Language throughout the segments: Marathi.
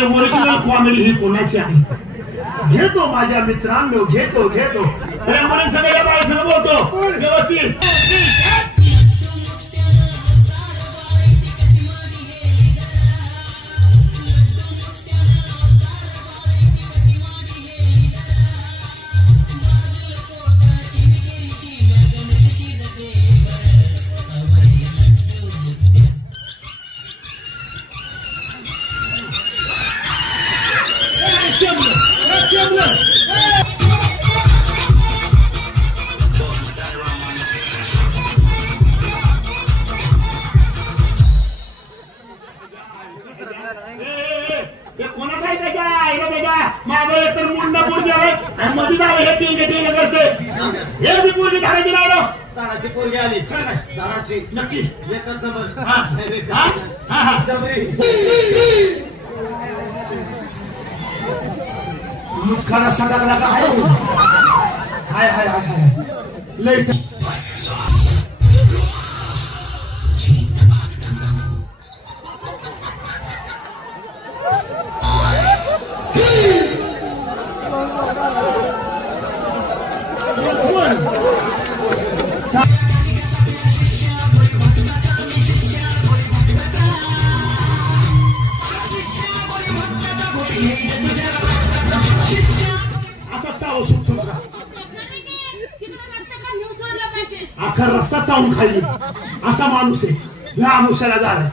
अरे ओरिजिनल कॉमेडी ही कोणाची आहे? घेतो माझ्या मित्रांनो, घेतो घेतो प्रेमाने सगळ्या बाळासंग बोलतो व्यवस्थित. नक्की मुखाला सटाकला का हाय हाय हाय हाय लय अख्खा रस्ता चावून खाल्ली असा माणूस आहे. ह्या आमुष्याला झालाय,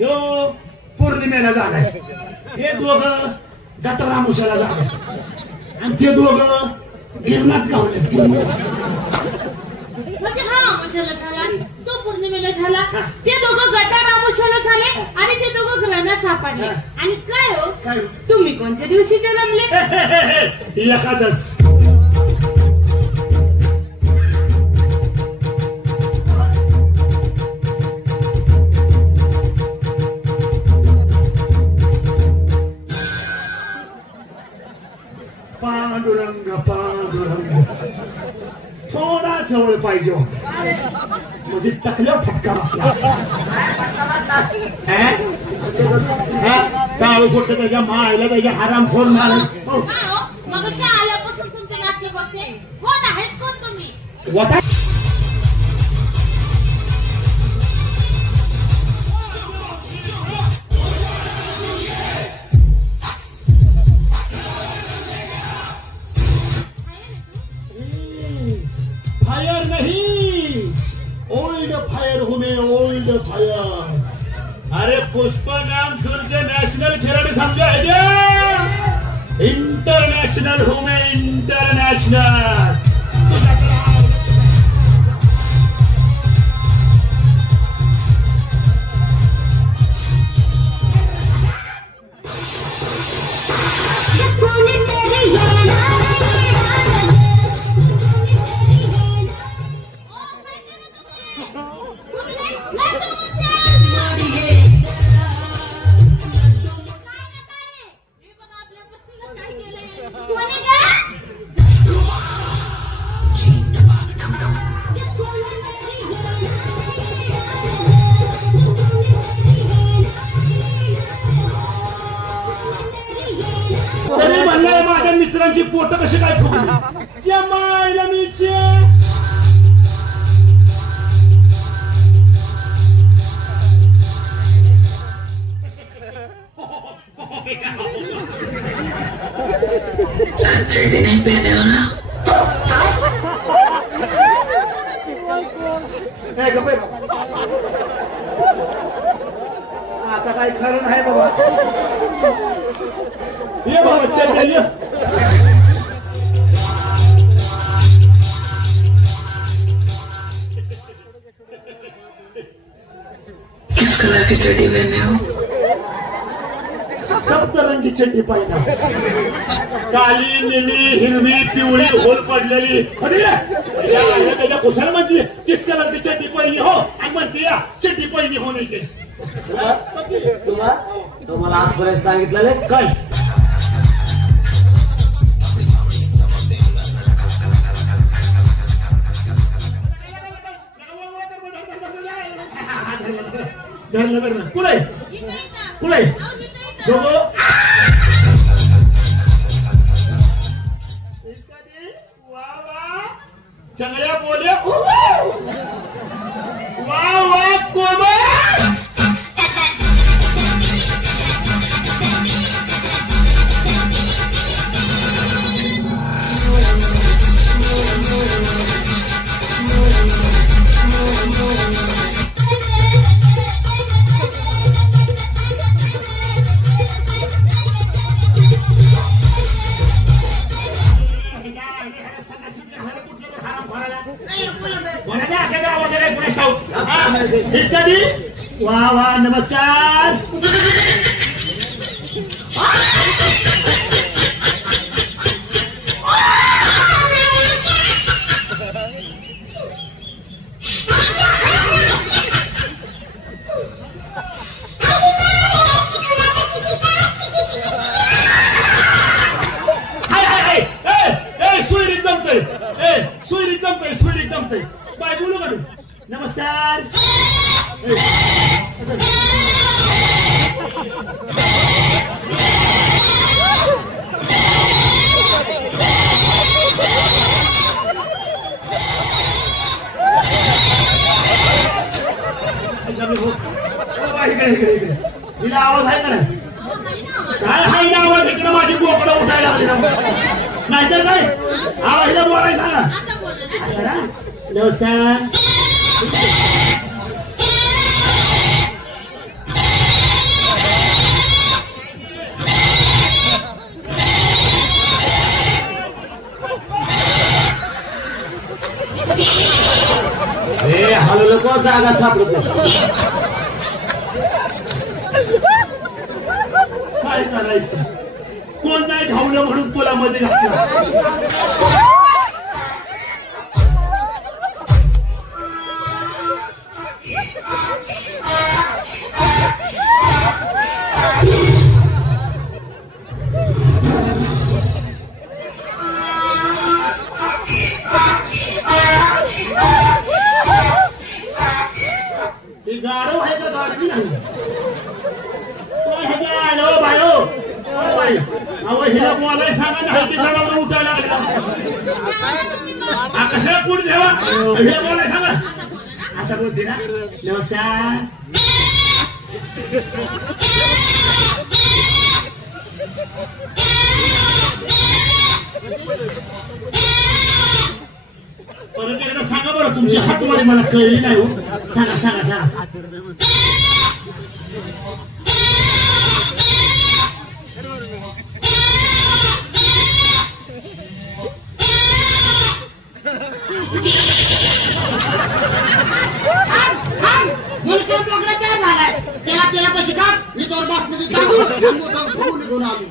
यो पौर्णिमेला झालाय, हे दोघं दत्त आमुष्याला झालाय आणि ते दोघं गिरणात गावलेत. म्हणजे हा आमुष्याला झाला, तो पौर्णिमेला झाला, ते दोघं गटार आमुष्याला झाले आणि ते दोघं ग्रहणात सापडले. आणि काय हो, तुम्ही कोणत्या दिवशी जन्मले? एकादश. पांडुरंग पांडुरंग थोडा जवळ पाहिजे म्हणजे टकल्या फटका बसला. काय गोष्ट त्याच्या मायला त्याच्या आराम खोल मार. मग आल्यापासून तुमचे नाते बघते. कोण आहेत, कोण तुम्ही? फायर नहीं, ओल्ड फायर हूं मैं, ओल्ड फायर. अरे पुष्पा नाम सुन के नेशनल खिलाड़ी समझा है क्या? इंटरनेशनल हूं मैं, इंटरनेशनल. माझ्या मित्रांची पोट कशी काय फुगली जमायला मीचे. नहीं पहने हो ना? आता काय खरं नाही बाबा. ये बाबा चल चलिए. किस कलर की चड्डी पहने हो? सप्तरंगी चड्डी पाहिना. काली, निळी, हिरवी, पिवळी, होल पडलेली. त्याच्या कुशाला म्हणते किस कलर की चड्डी पहिली हो आणि म्हणते या चड्डी पहिली हो नाही ते. तुम्हाला आजपर्यंत सांगितलेलं काय? धरलं धरलं कुठे कुठे दोघं सगळ्या बोले वा वा कोमल. वा वा नमस्कार. सुईरीत जमतय बाय बोलू का नमस्कार. हिला आवाज आहे का नाही काय हाय ना आवाज इकडे माझी बोकडं उठायला लागली नाहीतर काय आवाजला बोलायला सांगा. नमस्कार. हे हलवलं कोण जागा सापडत काय करायचं कोण नाही धावलं म्हणून तुला मध्ये घातलं. गाडव आहे का गाडी नाही अहो हिला बोलायला सांगा हलकी झाडावर उठायला लागला कशाला पुढे ठेवा हिला बोलायला सांगा. आता बोलते ना नमस्कार. परत एकदा सांगा बरं तुमची हातवाडी मला कळली नाही हो. सांगा सांगा सांगा. त्याला त्याला पैसे का मी तोर बॉस मध्ये घेऊन आलो.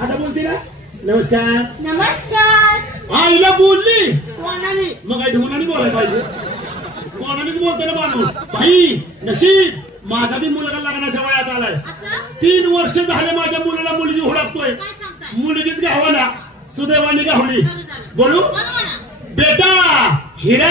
आता बोलते ना नमस्कार. नमस्कार. आईला बोलली कोणाने मग काय ढोनाने बोलायला पाहिजे. कोणानेच बोलतो ना माणूस. भाई नशीब माझा बी मुलगा लग्नाच्या वयात आलाय. 3 वर्ष झाले माझ्या मुलाला मुलगी हुडकतोय. मुलगीच गावाला सुदैवाने गावली. बोलू बेटा हिरा